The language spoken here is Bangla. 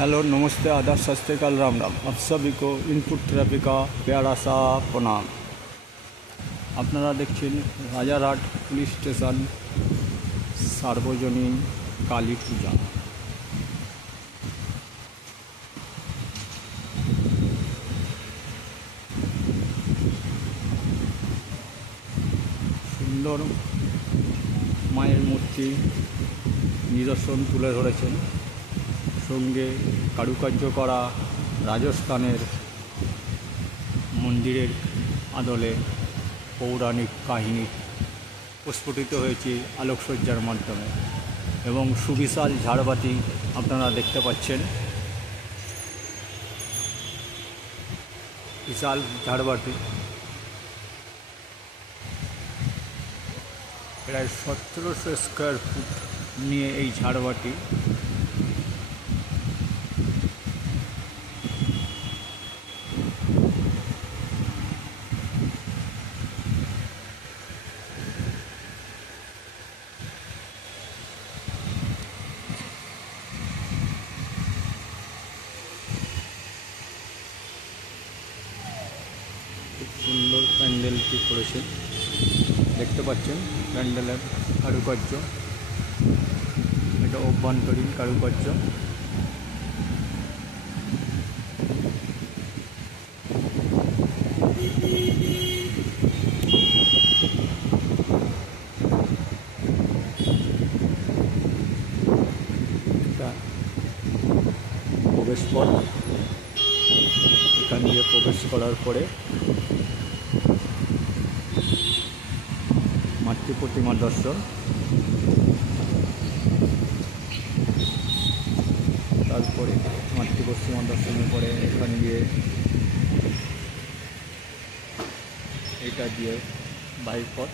हेलो नमस्ते आदाब सत श्री अकाल राम राम। आप सभी को इनपुट थेरेपी का प्यारा सा प्रणाम। আপনারা দেখছেন রাজারহাট পুলিশ স্টেশন সার্বজনীন কালী পূজা। সুন্দর মায়ের মূর্তি নিদর্শন তুলে ধরেছেন, সঙ্গে কারুকার্য করা রাজস্থানের মন্দিরের আদলে পৌরাণিক কাহিনী প্রস্ফুটিত হয়েছে আলোকসজ্জার মাধ্যমে এবং সুবিশাল ঝাড়বাতি আপনারা দেখতে পাচ্ছেন। বিশাল ঝাড়বাতি প্রায় 1700 স্কোয়ার ফুট নিয়ে এই ঝাড়বাতি। খুব সুন্দর প্যান্ডেলটি করেছে, দেখতে পাচ্ছেন প্যান্ডেলের কারুকার্য। এটা অভ্যন্তরীণ কারুকার্য। এটা প্রবেশ পথ, এখান দিয়ে প্রবেশ করার পরে মাতৃ প্রতিমা দর্শন, তারপরে মাতৃ প্রতিমা দর্শনের পরে এখান দিয়ে এটা দিয়ে বাহির পথ।